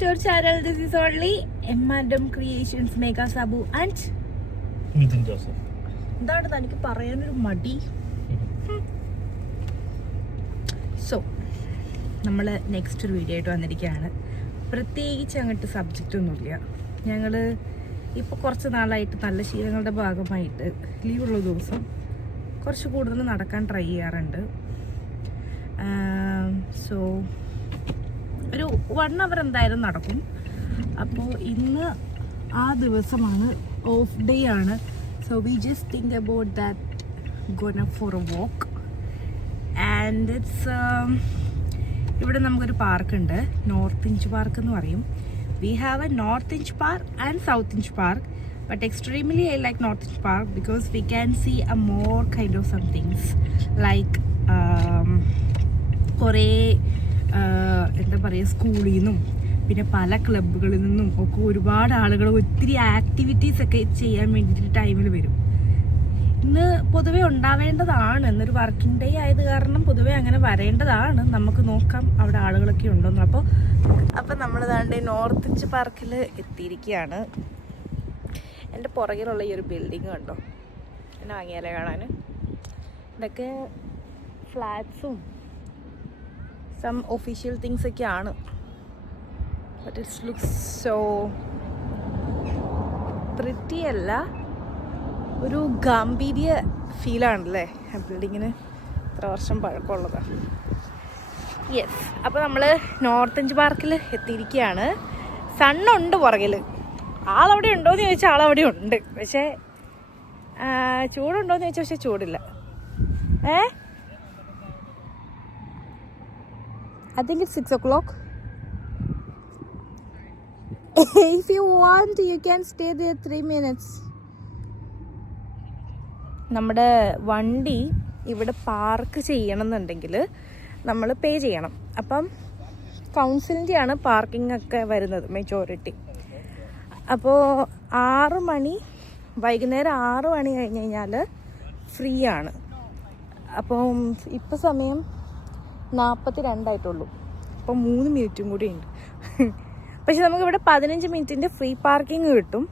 to our channel. This is only Madam Creations, Mega Sabu and Mithun Joseph. എന്താണ് തനിക്ക് പറയാനൊരു മടി? So നമ്മൾ നെക്സ്റ്റ് ഒരു വീഡിയോ ആയിട്ട് വന്നിരിക്കുകയാണ്. പ്രത്യേകിച്ച് അങ്ങോട്ട് സബ്ജക്റ്റ് ഒന്നുമില്ല. ഞങ്ങൾ ഇപ്പോൾ കുറച്ച് നാളായിട്ട് നല്ല ശീലങ്ങളുടെ ഭാഗമായിട്ട് ലീവുള്ള ദിവസം കുറച്ച് കൂടുതൽ നടക്കാൻ ട്രൈ ചെയ്യാറുണ്ട്. സോ ഒരു 1 hour എന്തായാലും നടക്കും. അപ്പോൾ ഇന്ന് ആ ദിവസമാണ്, ഓഫ് ഡേ ആണ്. So we just think about that gonna for a walk. And it's ഇവിടെ നമുക്കൊരു പാർക്കുണ്ട്, നോർത്ത് ഇഞ്ച് പാർക്ക് എന്ന് പറയും. We have a North Inch Park and South Inch Park. But extremely I like North Inch Park because we can see a more kind of some things like കുറേ എന്താ പറയുക, സ്കൂളിൽ നിന്നും പിന്നെ പല ക്ലബ്ബുകളിൽ നിന്നും ഒക്കെ ഒരുപാട് ആളുകൾ ഒത്തിരി ആക്ടിവിറ്റീസ് ഒക്കെ ചെയ്യാൻ വേണ്ടിയിട്ട് ടൈമിൽ വരും. ഇന്ന് പൊതുവെ ഉണ്ടാവേണ്ടതാണ്, എന്നൊരു വർക്കിംഗ് ഡേ ആയത് കാരണം പൊതുവെ അങ്ങനെ വരേണ്ടതാണ്. നമുക്ക് നോക്കാം അവിടെ ആളുകളൊക്കെ ഉണ്ടോന്ന്. അപ്പോൾ നമ്മൾ ദാണ്ട് നോർത്ത് ഇഞ്ച് പാർക്കിൽ എത്തിയിരിക്കുകയാണ്. എൻ്റെ പുറകിലുള്ള ഈ ഒരു ബിൽഡിങ് കണ്ടോ, എന്നെ വാങ്ങിയാലേ കാണാൻ. ഇതൊക്കെ ഫ്ലാറ്റ്സും സം ഒഫീഷ്യൽ തിങ്സ് ഒക്കെയാണ്. But it's looks so pretty അല്ല, ഒരു ഗാംഭീര്യ ഫീലാണല്ലേ ആ ബിൽഡിങ്ങിന്. ഇത്ര വർഷം പഴക്കമുള്ളതാണ്. യെസ്, അപ്പോൾ നമ്മൾ നോർത്ത് ഇഞ്ച് പാർക്കിൽ എത്തിയിരിക്കുകയാണ്. സണ്ണുണ്ട് പുറകിൽ. ആളവിടെ ഉണ്ടോയെന്ന് ചോദിച്ചാൽ ആളവിടെ ഉണ്ട്, പക്ഷേ ചൂടുണ്ടോയെന്ന് ചോദിച്ചാൽ പക്ഷേ ചൂടില്ല. I think it's 6 o'clock. If you want, you can stay there 3 minutes. നമ്മുടെ വണ്ടി ഇവിടെ പാർക്ക് ചെയ്യണമെന്നുണ്ടെങ്കിൽ നമ്മൾ പേ ചെയ്യണം. അപ്പം കൗൺസിലിൻ്റെയാണ് പാർക്കിംഗ് ഒക്കെ വരുന്നത് മെജോറിറ്റി. അപ്പോൾ 6 മണി, വൈകുന്നേരം 6 മണി കഴിഞ്ഞ് കഴിഞ്ഞാൽ ഫ്രീ ആണ്. അപ്പം ഇപ്പോൾ സമയം 42 ആയിട്ടുള്ളൂ. അപ്പോൾ 3 മിനിറ്റും കൂടി ഉണ്ട്. പക്ഷെ നമുക്കിവിടെ 15 മിനിറ്റിൻ്റെ ഫ്രീ പാർക്കിംഗ് കിട്ടും.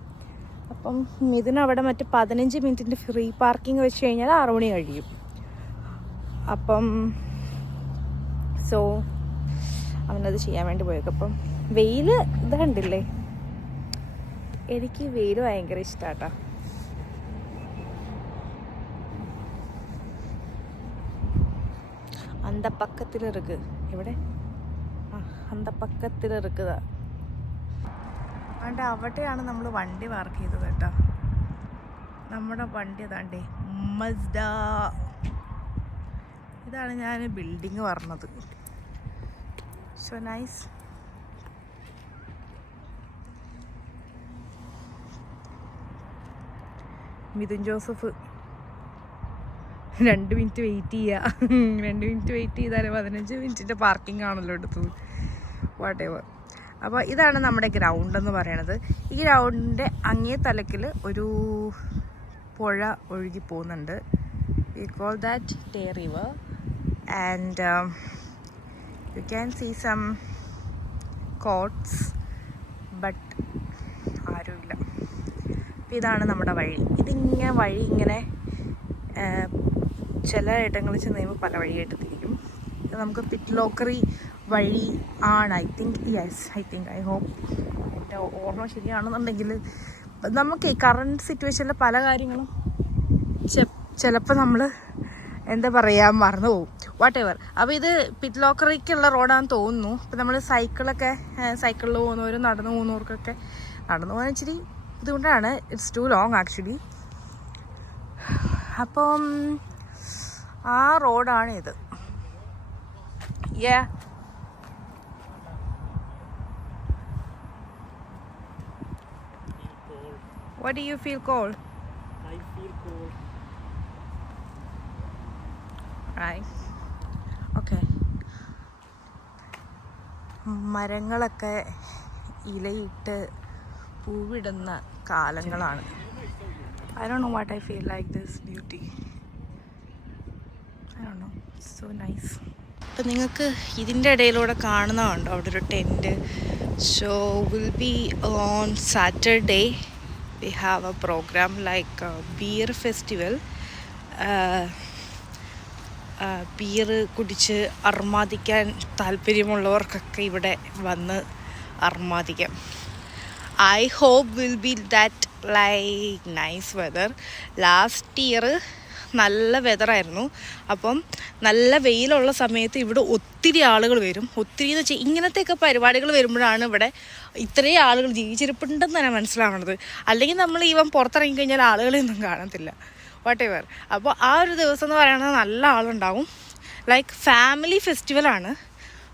അപ്പം ഇതിനവിടെ മറ്റ് 15 മിനിറ്റിൻ്റെ ഫ്രീ പാർക്കിംഗ് വെച്ച് കഴിഞ്ഞാൽ 6 മണി കഴിയും. അപ്പം സോ അവനത് ചെയ്യാൻ വേണ്ടി പോയേക്കും. അപ്പം വെയിൽ ഇത് കണ്ടില്ലേ, എനിക്ക് വെയിൽ ഭയങ്കര ഇഷ്ടാട്ടാ. അന്ത പക്കത്തിൽ ഇറുക്ക് ഇവിടെ, അന്ത പക്കത്തിൽ ഇറുക്കുക. അതുകൊണ്ട് അവിടെയാണ് നമ്മൾ വണ്ടി പാർക്ക് ചെയ്തത് കേട്ടോ. നമ്മുടെ വണ്ടി അതാണ്ടേ മസ്ഡ. ഇതാണ് ഞാൻ ബിൽഡിങ് പറഞ്ഞത്. So nice. Mithun Joseph 2 minute wait ചെയ്യുക. 2 മിനിറ്റ് വെയിറ്റ് ചെയ്താൽ 15 മിനിറ്റിൻ്റെ പാർക്കിംഗ് ആണല്ലോ എടുത്തത്. What ever. അപ്പോൾ ഇതാണ് നമ്മുടെ ഗ്രൗണ്ട് എന്ന് പറയണത്. ഈ ഗ്രൗണ്ടിൻ്റെ അങ്ങേ തലക്കിൽ ഒരു പുഴ ഒഴുകി പോകുന്നുണ്ട്. We call that the river. And you can see some coats, but ആരുമില്ല. ഇതാണ് നമ്മുടെ വഴി. ഇതിങ്ങനെ വഴി ഇങ്ങനെ ചില ഇടങ്ങളിൽ ചെന്ന് കഴിയുമ്പോൾ പല വഴിയായിട്ട് തിരിക്കും. ഇത് നമുക്ക് പിറ്റ്ലോക്കറി വഴി ആണ്. ഐ ഹോപ്പ് എൻ്റെ ഓർമ്മ ശരിയാണെന്നുണ്ടെങ്കിൽ. നമുക്ക് കറണ്ട് സിറ്റുവേഷനിലെ പല കാര്യങ്ങളും ചിലപ്പോൾ നമ്മൾ എന്താ പറയുക മറന്നു പോകും. What ever. അപ്പോൾ ഇത് പിറ്റ്ലോക്കറിക്കുള്ള റോഡാണെന്ന് തോന്നുന്നു. അപ്പോൾ നമ്മൾ സൈക്കിളിൽ പോകുന്നവരും നടന്നു പോകുന്നവർക്കൊക്കെ നടന്നു പോകാൻ ഇച്ചിരി ഇതുകൊണ്ടാണ്. It's too long actually. അപ്പം ആ റോഡാണ് ഇത്. What do you feel cold? I feel cold. Right. Okay. മരങ്ങളൊക്കെ ഇലയിട്ട് പൂവിടുന്ന കാലങ്ങളാണ്. I don't know what I feel like this beauty. I don't know. It's so nice. അപ്പം നിങ്ങൾക്ക് ഇതിൻ്റെ ഇടയിലൂടെ കാണുന്നതുണ്ടോ അവിടെ ഒരു tent. So will be on Saturday we have a program like beer festival. Beer കുടിച്ച് അർമാദിക്കാൻ താല്പര്യമുള്ളവർക്കൊക്കെ ഇവിടെ വന്ന് അർമാദിക്കാം. I hope will be that like nice weather. Last year നല്ല വെതറായിരുന്നു. അപ്പം നല്ല വെയിലുള്ള സമയത്ത് ഇവിടെ ഒത്തിരി ആളുകൾ വരും. ഒത്തിരി എന്ന് വെച്ചാൽ ഇങ്ങനത്തെയൊക്കെ പരിപാടികൾ വരുമ്പോഴാണ് ഇവിടെ ഇത്രയും ആളുകൾ ജീവിച്ചിരിപ്പുണ്ടെന്ന് തന്നെ മനസ്സിലാവുന്നത്. അല്ലെങ്കിൽ നമ്മൾ ഈവൻ പുറത്തിറങ്ങിക്കഴിഞ്ഞാൽ ആളുകളെയൊന്നും കാണത്തില്ല, വാട്ട് എവർ. അപ്പോൾ ആ ഒരു ദിവസം എന്ന് പറയുന്നത് നല്ല ആളുണ്ടാവും. Like family ഫെസ്റ്റിവലാണ്.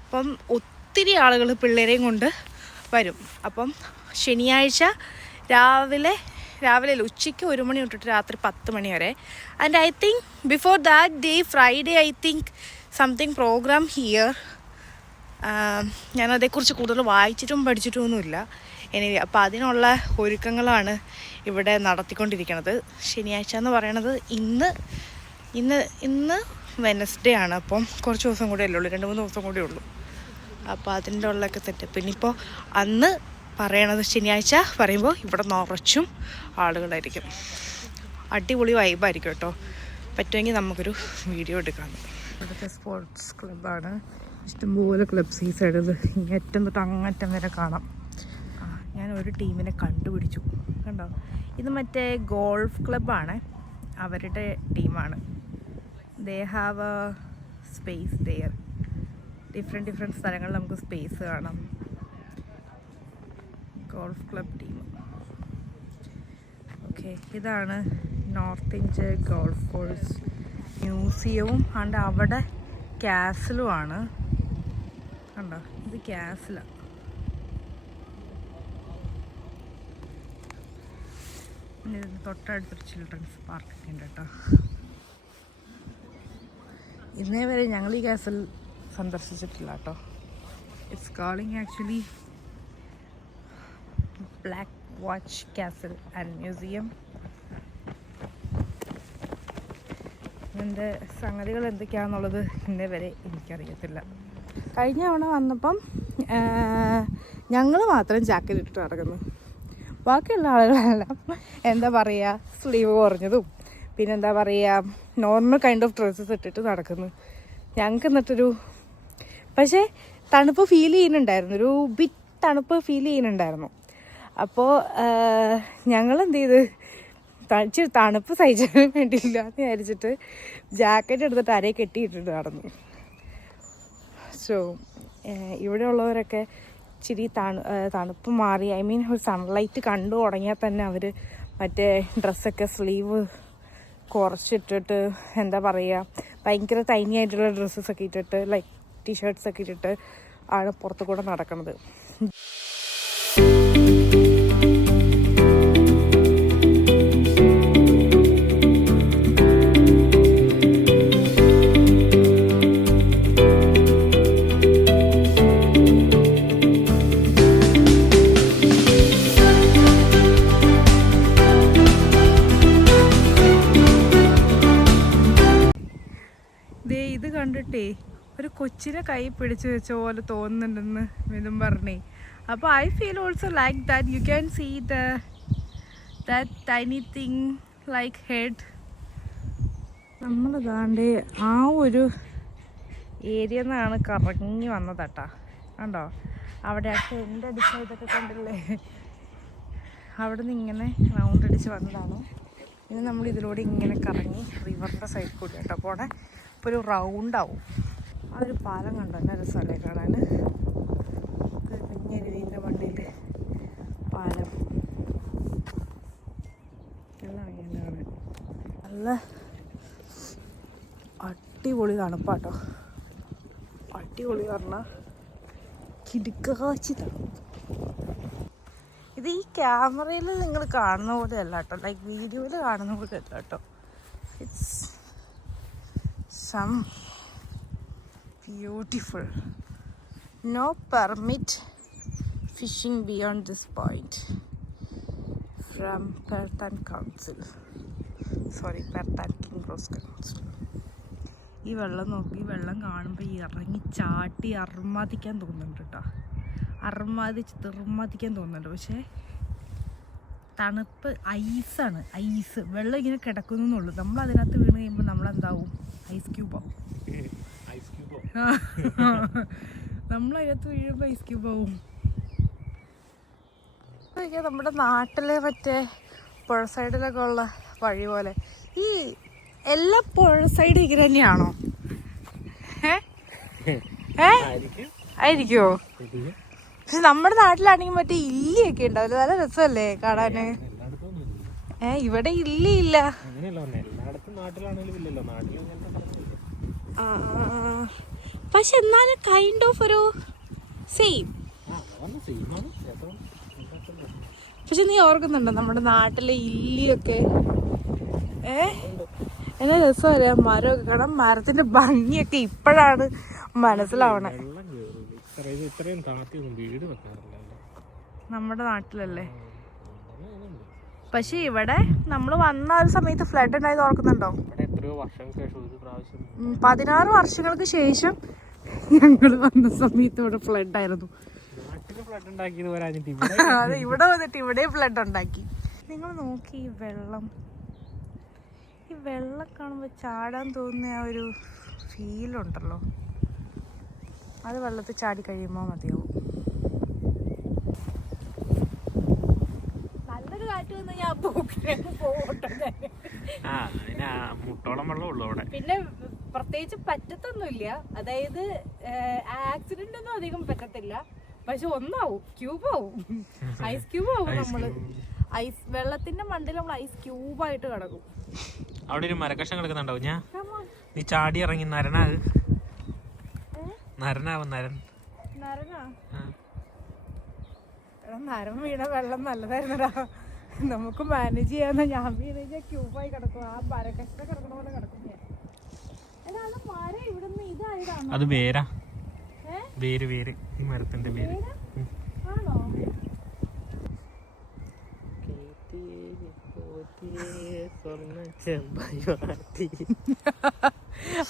അപ്പം ഒത്തിരി ആളുകൾ പിള്ളേരെയും കൊണ്ട് വരും. അപ്പം ശനിയാഴ്ച രാവിലെ ഉച്ചയ്ക്ക് 1 മണി തൊട്ടിട്ട് രാത്രി 10 മണി വരെ. And I think before that day Friday I think something programme here. ഞാനതേക്കുറിച്ച് കൂടുതൽ വായിച്ചിട്ടും പഠിച്ചിട്ടൊന്നുമില്ല. എനിവേ അപ്പോൾ അതിനുള്ള ഒരുക്കങ്ങളാണ് ഇവിടെ നടത്തിക്കൊണ്ടിരിക്കുന്നത്. ശനിയാഴ്ച എന്ന് പറയണത് ഇന്ന് വെനസ്ഡേ ആണ്. അപ്പം കുറച്ച് ദിവസം കൂടെ അല്ലേ ഉള്ളൂ, 2-3 ദിവസം കൂടെ ഉള്ളൂ. അപ്പോൾ അതിൻ്റെ ഉള്ളൊക്കെ തെറ്റ്. പിന്നെ ഇപ്പോൾ അന്ന് പറയണത് ശനിയാഴ്ച പറയുമ്പോൾ ഇവിടെ നിറച്ചും ആളുകളായിരിക്കും. അടിപൊളി വൈബായിരിക്കും കേട്ടോ. പറ്റുമെങ്കിൽ നമുക്കൊരു വീഡിയോ എടുക്കാം. ഇവിടുത്തെ സ്പോർട്സ് ക്ലബ്ബാണ്. ഇഷ്ടംപോലെ ക്ലബ്സ് ഈ സൈഡിൽ ഇങ്ങറ്റം തൊട്ട് അങ്ങറ്റം വരെ കാണാം. ഞാൻ ഒരു ടീമിനെ കണ്ടുപിടിച്ചു, കണ്ടോ? ഇത് മറ്റേ ഗോൾഫ് ക്ലബ്ബാണ്, അവരുടെ ടീമാണ്. They have a space there. Different സ്ഥലങ്ങളിൽ നമുക്ക് സ്പേസ് കാണാം. Golf club team. ഓക്കെ, ഇതാണ് നോർത്ത് ഇന്ത്യ ഗോൾഫ് കോഴ്സ് മ്യൂസിയവും. ആണ്ട് അവിടെ കാസിലുമാണ്, കണ്ടോ? ഇത് കാസിലാണ്. ഇതിന് തൊട്ടടുത്തൊരു ചിൽഡ്രൻസ് പാർക്കൊക്കെ ഉണ്ട് കേട്ടോ. ഇന്നേ വരെ ഞങ്ങൾ ഈ കാസിൽ സന്ദർശിച്ചിട്ടില്ല കേട്ടോ. It's calling actually black watch castle and museum. ഇതിൻ്റെ സംഗതികൾ എന്തൊക്കെയാണെന്നുള്ളത് ഇന്നേ വരെ എനിക്കറിയത്തില്ല. കഴിഞ്ഞ തവണ വന്നപ്പം ഞങ്ങൾ മാത്രം ജാക്കറ്റ് ഇട്ടിട്ട് നടക്കുന്നു. ബാക്കിയുള്ള ആളുകളെല്ലാം എന്താ പറയുക, സ്ലീവ് കുറഞ്ഞതും പിന്നെന്താ പറയുക നോർമൽ കൈൻഡ് ഓഫ് ഡ്രസ്സസ് ഇട്ടിട്ട് നടക്കുന്നു. ഞങ്ങൾക്ക് എന്നിട്ടൊരു പക്ഷേ തണുപ്പ് ഫീൽ ചെയ്യുന്നുണ്ടായിരുന്നു, ഒരു ബിറ്റ് തണുപ്പ് ഫീൽ ചെയ്യുന്നുണ്ടായിരുന്നു. അപ്പോൾ ഞങ്ങളെന്ത് ചെയ്ത് ഇച്ചിരി തണുപ്പ് സഹിച്ചാൻ വേണ്ടിയില്ല എന്ന് വിചാരിച്ചിട്ട് ജാക്കറ്റ് എടുത്തിട്ട് അരയെ കെട്ടിയിട്ടിട്ട് നടന്നു. സോ ഇവിടെയുള്ളവരൊക്കെ ഇച്ചിരി തണുപ്പ് മാറി, ഐ മീൻ ഒരു സൺലൈറ്റ് കണ്ടു തുടങ്ങിയാൽ തന്നെ അവർ മറ്റേ ഡ്രസ്സൊക്കെ സ്ലീവ് കുറച്ചിട്ടിട്ട് എന്താ പറയുക ഭയങ്കര തൈനി ആയിട്ടുള്ള ഡ്രസ്സസൊക്കെ ഇട്ടിട്ട് ലൈക്ക് ടീഷർട്ട്സൊക്കെ ഇട്ടിട്ട് ആണ് പുറത്തു കൂടെ നടക്കുന്നത്. ഇത് കണ്ടിട്ടേ ഒരു കൊച്ചിനെ കൈ പിടിച്ച് വെച്ച പോലെ തോന്നുന്നുണ്ടെന്ന് മിഥുൻ പറഞ്ഞേ. അപ്പോൾ I feel also like that you can see that tiny thing like head. നമ്മൾ ദാണ്ട് ആ ഒരു ഏരിയ നിന്നാണ് കറങ്ങി വന്നതട്ടാ, കണ്ടോ? അവിടെ ആ ടെൻ്റ് അടിച്ച ഇതൊക്കെ കണ്ടില്ലേ, അവിടെ നിന്ന് ഇങ്ങനെ റൗണ്ട് അടിച്ച് വന്നതാണ്. ഇനി നമ്മൾ ഇതിലൂടെ ഇങ്ങനെ കറങ്ങി റിവറിൻ്റെ സൈഡിൽ കൂടി കേട്ടോ പോണേ. ഇപ്പോൾ ഒരു റൗണ്ടാവും. ആ ഒരു പാലം കണ്ടോ, നല്ല രസമല്ലേ കാണാൻ? കുഞ്ഞരുവിൻ്റെ വണ്ടിയിൽ പാലം എല്ലാം കാണാൻ നല്ല അടിപൊളി തണുപ്പാട്ടോ. അടിപൊളി പറഞ്ഞാൽ കിടുക്കാച്ചി തണുപ്പ്. ഇത് ഈ ക്യാമറയിൽ നിങ്ങൾ കാണുന്ന പോലെ അല്ല കേട്ടോ, ലൈക്ക് വീഡിയോയിൽ കാണുന്ന പോലെ അല്ല കേട്ടോ. It's some beautiful. No permit fishing beyond this point from Perthan Council. Perthan King Rose Council. ഈ വെള്ളം നോക്കി, ഈ വെള്ളം കാണുമ്പോൾ ഇറങ്ങി ചാട്ടി അർമാദിക്കാൻ തോന്നുന്നുണ്ട് കേട്ടോ. തിർമാദിക്കാൻ തോന്നുന്നുണ്ട്. പക്ഷേ തണുപ്പ് ഐസാണ്, ഐസ്. വെള്ളം ഇങ്ങനെ കിടക്കുന്നുള്ളൂ. നമ്മൾ അതിനകത്ത് വീണ് കഴിയുമ്പോൾ നമ്മളെന്താവും? ഐസ് ക്യൂബാവും. നമ്മളതിനകത്ത് വീഴുമ്പോൾ ഐസ് ക്യൂബാവും. നമ്മുടെ നാട്ടിലെ മറ്റേ പുഴ സൈഡിലൊക്കെ ഉള്ള വഴി പോലെ ഈ എല്ലാ പുഴ സൈഡും ഇങ്ങനെ തന്നെയാണോ? ആയിരിക്കുമോ? പക്ഷെ നമ്മുടെ നാട്ടിലാണെങ്കിൽ മറ്റേ ഇല്ലിയൊക്കെ ഉണ്ടാവില്ല, നല്ല രസമല്ലേ കാണാന്. ഇവിടെ ഇല്ല. പക്ഷെ എന്നാലും കൈൻഡ് ഓഫ് ഒരു സെയിം. പക്ഷെ നീ ഓർക്കുന്നുണ്ടോ നമ്മുടെ നാട്ടിലെ ഇല്ലിയൊക്കെ? എന്നാ രസമല്ലേ മരമൊക്കെ കാണാൻ. മരത്തിന്റെ ഭംഗിയൊക്കെ ഇപ്പോഴാണ് മനസ്സിലാവണേ. നമ്മുടെ നാട്ടിലല്ലേ. പക്ഷെ ഇവിടെ നമ്മൾ വന്ന ഒരു സമയത്ത് ഫ്ലഡ് ഉണ്ടായത് ഓർക്കുന്നുണ്ടോ? 16 വർഷങ്ങൾക്ക് ശേഷം ഞങ്ങൾ വന്ന സമയത്ത് ഇവിടെ ഫ്ലഡ് ആയിരുന്നു. അതെ, ഇവിടെ വന്നിട്ട് ഇവിടെ ഫ്ലഡ് ഉണ്ടാക്കി. നിങ്ങൾ നോക്കി ഈ വെള്ളം കാണുമ്പോൾ ചാടാൻ തോന്നുന്ന ആ ഒരു ഫീലുണ്ടല്ലോ, അത് വെള്ളത്തിൽ ചാടി കഴിയുമ്പോൾ മതിയാവും. നല്ലൊരു കാറ്റ് വന്ന് ഞാൻ മുട്ടോളം വെള്ളം ഉള്ളു അവിടെ. പിന്നെ പ്രത്യേകിച്ച് പറ്റത്തൊന്നുമില്ല, അതായത് ആക്സിഡന്റ് ഒന്നും അധികം പറ്റത്തില്ല. പക്ഷെ ഒന്നാവും, ക്യൂബാവും, ഐസ് ക്യൂബാവും. നമ്മള് ഐസ് വെള്ളത്തിന്റെ മണ്ടിൽ നമ്മൾ ഐസ് ക്യൂബായിട്ട് കിടക്കും. അവിടെ ഒരു മരക്കഷം കിടക്കുന്നുണ്ടാവും. നീ ചാടി ഇറങ്ങി നരനാവ്. നരം വീണ വെള്ളം നല്ലതായിരുന്നടാ, നമുക്ക് മാനേജ് ചെയ്യാന്ന്. ഞാൻ വീണ ക്യൂബായി കിടക്കും, ആ മരക്കഷ്ട കിടക്കണ പോലെ കിടക്കും ഞാൻ. മരം ഇവിടുന്ന് ഇതായതാണ്. അത് വേരാ, വേര് ഈ മരത്തിന്റെ വേര്. ആണോ?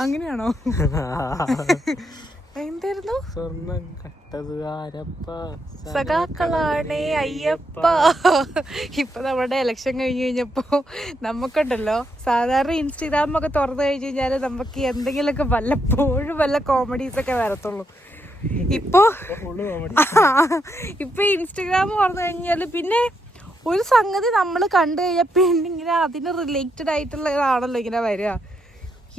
അങ്ങനെയാണോ? എന്തായിരുന്നു? സ്വർണം കട്ടത് സഖാക്കളാണേ അയ്യപ്പ. ഇപ്പൊ നമ്മുടെ ഇലക്ഷൻ കഴിഞ്ഞപ്പോ നമുക്കുണ്ടല്ലോ, സാധാരണ ഇൻസ്റ്റഗ്രാമൊക്കെ തുറന്നു കഴിഞ്ഞു കഴിഞ്ഞാല് നമുക്ക് എന്തെങ്കിലുമൊക്കെ വല്ലപ്പോഴും വല്ല കോമഡീസ് ഒക്കെ വരത്തുള്ളൂ. ഇപ്പൊ ഇൻസ്റ്റഗ്രാം തുറന്നു കഴിഞ്ഞാല് പിന്നെ ഒരു സംഗതി നമ്മൾ കണ്ടു കഴിഞ്ഞാൽ പിന്നെ ഇങ്ങനെ അതിന് റിലേറ്റഡ് ആയിട്ടുള്ളതാണല്ലോ ഇങ്ങനെ വരിക.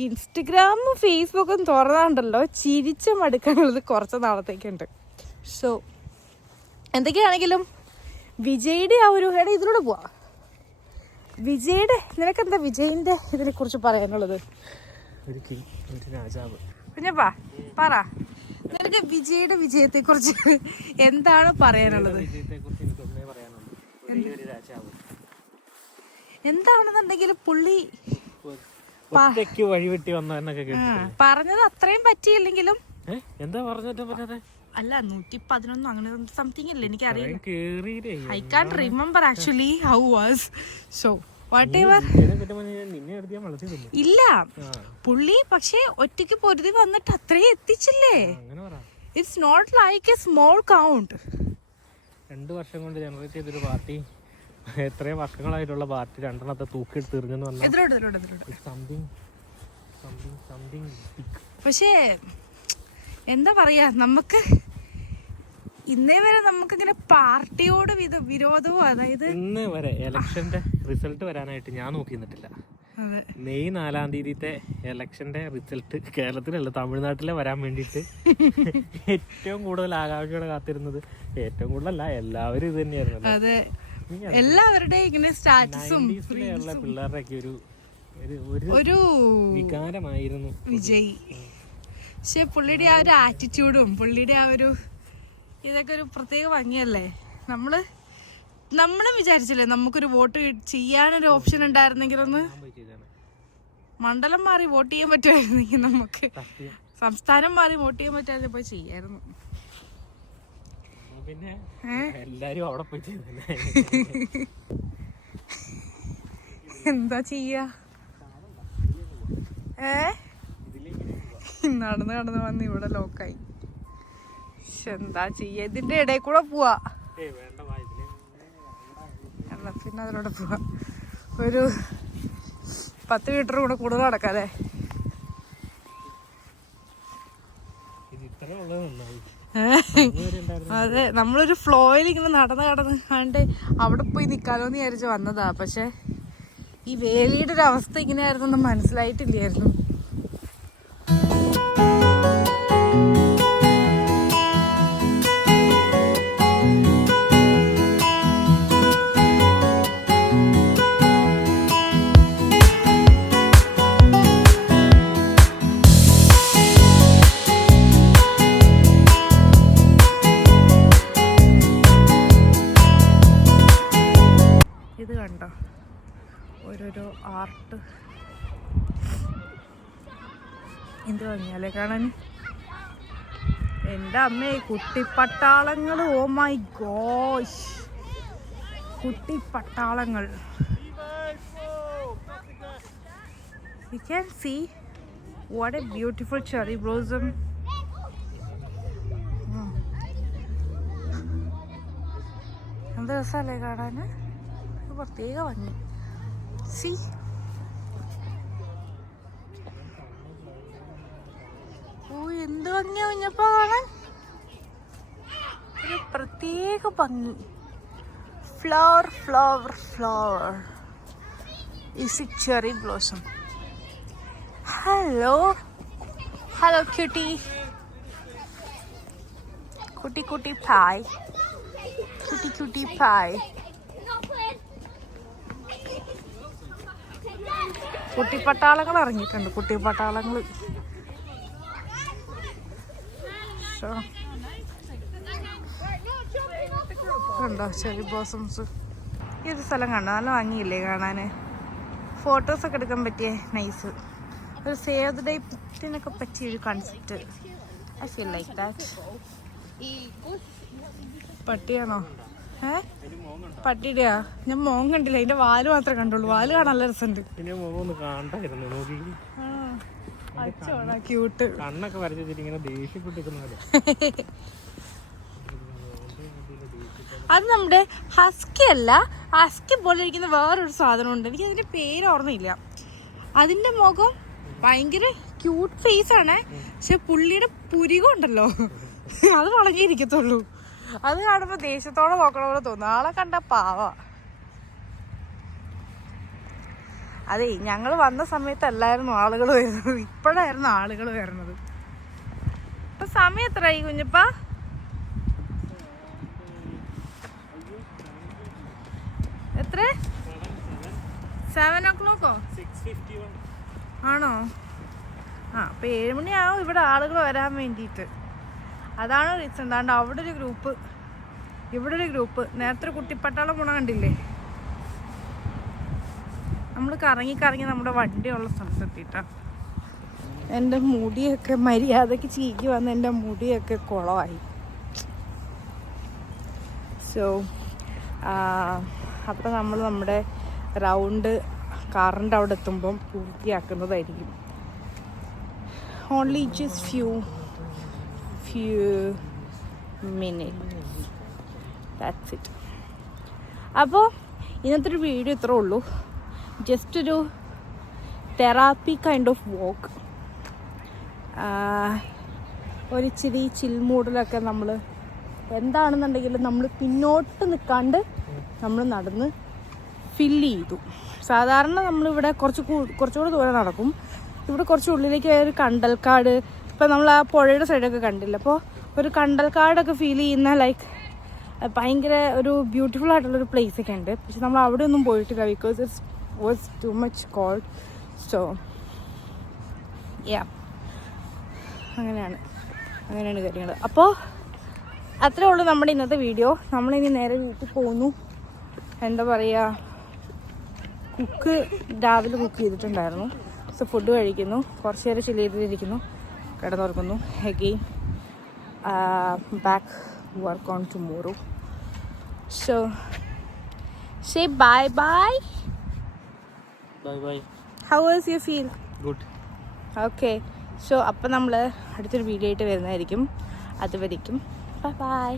ഇൻസ്റ്റഗ്രാമും ഫേസ്ബുക്കും തുറന്നാണ്ടല്ലോ ചിരിച്ച മടുക്കാനുള്ളത് കുറച്ച് നാളത്തേക്കുണ്ട്. സോ എന്തൊക്കെയാണെങ്കിലും വിജയുടെ ആ ഒരു ഇതിലൂടെ പോവാ. നിനക്കെന്താ വിജയിന്റെ ഇതിനെ കുറിച്ച് പറയാനുള്ളത്? കുഞ്ഞപ്പാ പറ, നിനക്ക് വിജയുടെ വിജയത്തെ കുറിച്ച് എന്താണ് പറയാനുള്ളത്? എന്താണെന്നുണ്ടെങ്കിലും പുള്ളി വഴിവെട്ടി വന്നൊക്കെ പറഞ്ഞത് അത്രയും പറ്റിയില്ലെങ്കിലും എന്താ പറഞ്ഞത്? അല്ല 111 അങ്ങനെ സംതിങ് അല്ലേ, എനിക്കറിയില്ല. I can remember actually how was. So whatever. ഇല്ല, പുള്ളി പക്ഷെ ഒറ്റയ്ക്ക് പൊരുതി വന്നിട്ട് അത്രയും എത്തിച്ചില്ലേ. It's not like a small count. 2 വർഷം കൊണ്ട് ജനറേറ്റ് ചെയ്തൊരു പാർട്ടി, എത്രയും വർഷങ്ങളായിട്ടുള്ള പാർട്ടി രണ്ടെണ്ണത്തെ തൂക്കിയെടുത്ത് എറിഞ്ഞെന്ന് പറഞ്ഞാൽ. പക്ഷേ എന്താ പറയാ, നമുക്ക് ഇന്നേ വരെ നമുക്കിങ്ങനെ പാർട്ടിയോട് വിരോധവും, അതായത് ഇന്ന് വരെ ഇലക്ഷന്റെ റിസൾട്ട് വരാനായിട്ട് ഞാൻ നോക്കി നിന്നിട്ടില്ല. മെയ് 4-ാം തീയതിത്തെ ഇലക്ഷന്റെ റിസൾട്ട് കേരളത്തിലല്ല തമിഴ്നാട്ടിലെ വരാൻ വേണ്ടിയിട്ട് ഏറ്റവും കൂടുതൽ ആകാംക്ഷയോടെ കാത്തിരുന്നത്, ഏറ്റവും കൂടുതലല്ല എല്ലാവരും ഇത് തന്നെയായിരുന്നു. അതെ, എല്ലാവരുടെയും ഇങ്ങനെ സ്റ്റാറ്റസും പിള്ളേരുടെ ഒക്കെ ഒരു വികാരമായിരുന്നു വിജയ്. പക്ഷെ പുള്ളിയുടെ ആ ഒരു ആറ്റിറ്റ്യൂഡും പുള്ളിയുടെ ആ ഒരു ഇതൊക്കെ ഒരു പ്രത്യേക ഭംഗിയല്ലേ. നമ്മളും വിചാരിച്ചില്ലേ നമുക്കൊരു വോട്ട് ചെയ്യാനൊരു ഓപ്ഷൻ ഉണ്ടായിരുന്നെങ്കിലൊന്ന് മണ്ഡലം മാറി വോട്ട് ചെയ്യാൻ പറ്റുമായിരുന്നെങ്കിൽ, നമുക്ക് സംസ്ഥാനം മാറി വോട്ട് ചെയ്യാൻ പറ്റാതെ പോയി ചെയ്യായിരുന്നു. പിന്നെ എല്ലാരും അവിടെ പോയി എന്താ ചെയ്യാ? നടന്ന് നടന്ന് വന്ന് ഇവിടെ ലോക്കായി. എന്താ ചെയ്യ, ഇതിന്റെ ഇടയിൽ കൂടെ പോവാ. എന്നാ പിന്നെ അതിലൂടെ പോവാ. ഒരു 10 മീറ്റർ കൂടെ കൂടുതൽ നടക്കാല്ലേ. അതെ, നമ്മളൊരു ഫ്ലോയിൽ ഇങ്ങനെ നടന്ന് കണ്ട് അവിടെ പോയി നിക്കാലോന്ന് വിചാരിച്ച് വന്നതാ. പക്ഷെ ഈ വേലിയുടെ ഒരു അവസ്ഥ ഇങ്ങനെയായിരുന്നു മനസ്സിലായിട്ടില്ലായിരുന്നു. ഇത് കണ്ടോ, ഓരോരോ ആർട്ട് എന്ത് ഭംഗിയല്ലേ കാണാൻ. എൻ്റെ അമ്മേ, കുട്ടിപ്പട്ടാളങ്ങൾ. ഓ മൈ ഗോഷ്, കുട്ടിപ്പട്ടാളങ്ങൾ. You can see what a beautiful cherry blossom. എന്ത് രസമല്ലേ കാണാൻ, പ്രത്യേക ഭംഗി. സി ഓ, എന്ത് ഭംഗിയാ കുഞ്ഞപ്പോ കാണാൻ, ഒരു പ്രത്യേക ഭംഗി. Flower flower flower is a cherry blossom. Hello cutie, cutie pie, cutie pie. കുട്ടിപ്പട്ടാളങ്ങൾ ഇറങ്ങിയിട്ടുണ്ട്, കുട്ടിപ്പട്ടാളങ്ങൾ. കണ്ടോ ചെറി ബ്ലോസംസ്. ഈ ഒരു സ്ഥലം കണ്ടോ, നല്ല ഭംഗിയില്ലേ കാണാന്. ഫോട്ടോസൊക്കെ എടുക്കാൻ പറ്റിയ നൈസ്. ഒരു സേവ് ദ ഡേറ്റിനൊക്കെ പറ്റിയൊരു concept. I feel like that. പട്ടിയാണോ? പട്ടിയുടെയാ? ഞാൻ മോൻ കണ്ടില്ല, അതിന്റെ വാല് മാത്രമേ കണ്ടുള്ളൂ. വാല് കാണാൻ നല്ല രസമുണ്ട്. ക്യൂട്ട്. കണ്ണൊക്കെ വരച്ചിങ്ങനെ ദേഷ്യപ്പെട്ടിരിക്കുന്നത്. അത് നമ്മുടെ ഹസ്കി അല്ല, ഹസ്കി പോലെ ഇരിക്കുന്ന വേറൊരു സാധനം ഉണ്ട്. എനിക്ക് അതിന്റെ പേര് ഓർമ്മയില്ല. അതിന്റെ മുഖം ഭയങ്കര ക്യൂട്ട് ഫേസ് ആണ്. പക്ഷെ പുള്ളിയുടെ പുരികം ഉണ്ടല്ലോ, അത് വളഞ്ഞിരിക്കത്തുള്ളൂ. അത് കാണുമ്പോ ദേഷ്യത്തോടെ നോക്കണ പോലെ തോന്നും. ആളെ കണ്ട പാവ. അതെ, ഞങ്ങൾ വന്ന സമയത്തല്ലായിരുന്നു ആളുകൾ വരുന്നത്, ഇപ്പോഴായിരുന്നു ആളുകൾ വരുന്നത്. ഇപ്പൊ സമയം എത്രയായി കുഞ്ഞപ്പ? എത്ര? 7 o'clock ആണോ? അപ്പൊ 7 മണിയാവും ഇവിടെ ആളുകൾ വരാൻ വേണ്ടിയിട്ട്. അതാണ് റീസൺ. എന്താണ്ട് അവിടെ ഒരു ഗ്രൂപ്പ്, ഇവിടെ ഒരു ഗ്രൂപ്പ്. നേരത്തെ കുട്ടിപ്പട്ടാളം പോണ കണ്ടില്ലേ? നമ്മൾ കറങ്ങി നമ്മുടെ വണ്ടിയുള്ള സ്ഥലത്തെത്തിയിട്ടാ. എൻ്റെ മുടിയൊക്കെ മര്യാദക്ക് ചീക്കി വന്ന് എൻ്റെ മുടിയൊക്കെ കുളമായി. സോ അപ്പം നമ്മൾ നമ്മുടെ റൗണ്ട് കാറിൻ്റെ അവിടെ എത്തുമ്പം പൂർത്തിയാക്കുന്നതായിരിക്കും. Only just few minutes. That's it. അപ്പോൾ ഇന്നത്തെ ഒരു വീഡിയോ ഇത്രേ ഉള്ളൂ. ജസ്റ്റ് ഒരു തെറാപ്പി കൈൻഡ് ഓഫ് വോക്ക്. ഒരു ഇച്ചിരി ചിൽ മൂഡിലൊക്കെ നമ്മൾ എന്താണെന്നുണ്ടെങ്കിലും നമ്മൾ പിന്നോട്ട് നിൽക്കാണ്ട് നമ്മൾ നടന്ന് ഫില്ല് ചെയ്തു. സാധാരണ നമ്മളിവിടെ കുറച്ചുകൂടെ ദൂരം നടക്കും. ഇവിടെ കുറച്ച് ഉള്ളിലേക്ക് ഒരു കണ്ടൽക്കാട്, ഇപ്പം നമ്മൾ ആ പുഴയുടെ സൈഡൊക്കെ കണ്ടില്ല. അപ്പോൾ ഒരു കണ്ടൽക്കാടൊക്കെ ഫീൽ ചെയ്യുന്ന ലൈക്ക് ഭയങ്കര ഒരു ബ്യൂട്ടിഫുൾ ആയിട്ടുള്ളൊരു പ്ലേസൊക്കെ ഉണ്ട്. പക്ഷെ നമ്മൾ അവിടെ ഒന്നും പോയിട്ടില്ല, because it's was too much cold. So അങ്ങനെയാണ് കാര്യങ്ങൾ. അപ്പോൾ അത്രേ ഉള്ളൂ നമ്മുടെ ഇന്നത്തെ വീഡിയോ. നമ്മളിനി നേരെ വീട്ടിൽ പോകുന്നു. എന്താ പറയുക, രാവിലെ കുക്ക് ചെയ്തിട്ടുണ്ടായിരുന്നു. സോ ഫുഡ് കഴിക്കുന്നു, കുറച്ച് നേരം ചില്ല് ചെയ്തിരിക്കുന്നു, കിടന്നുറങ്ങുന്നു. Again back work on tomorrow. So say bye. Bye. How was you feel? Good. Okay, so അപ്പോൾ നമ്മൾ അടുത്തൊരു വീഡിയോ ആയിട്ട് വരുന്നതായിരിക്കും. അതുവരയ്ക്കും ബൈ.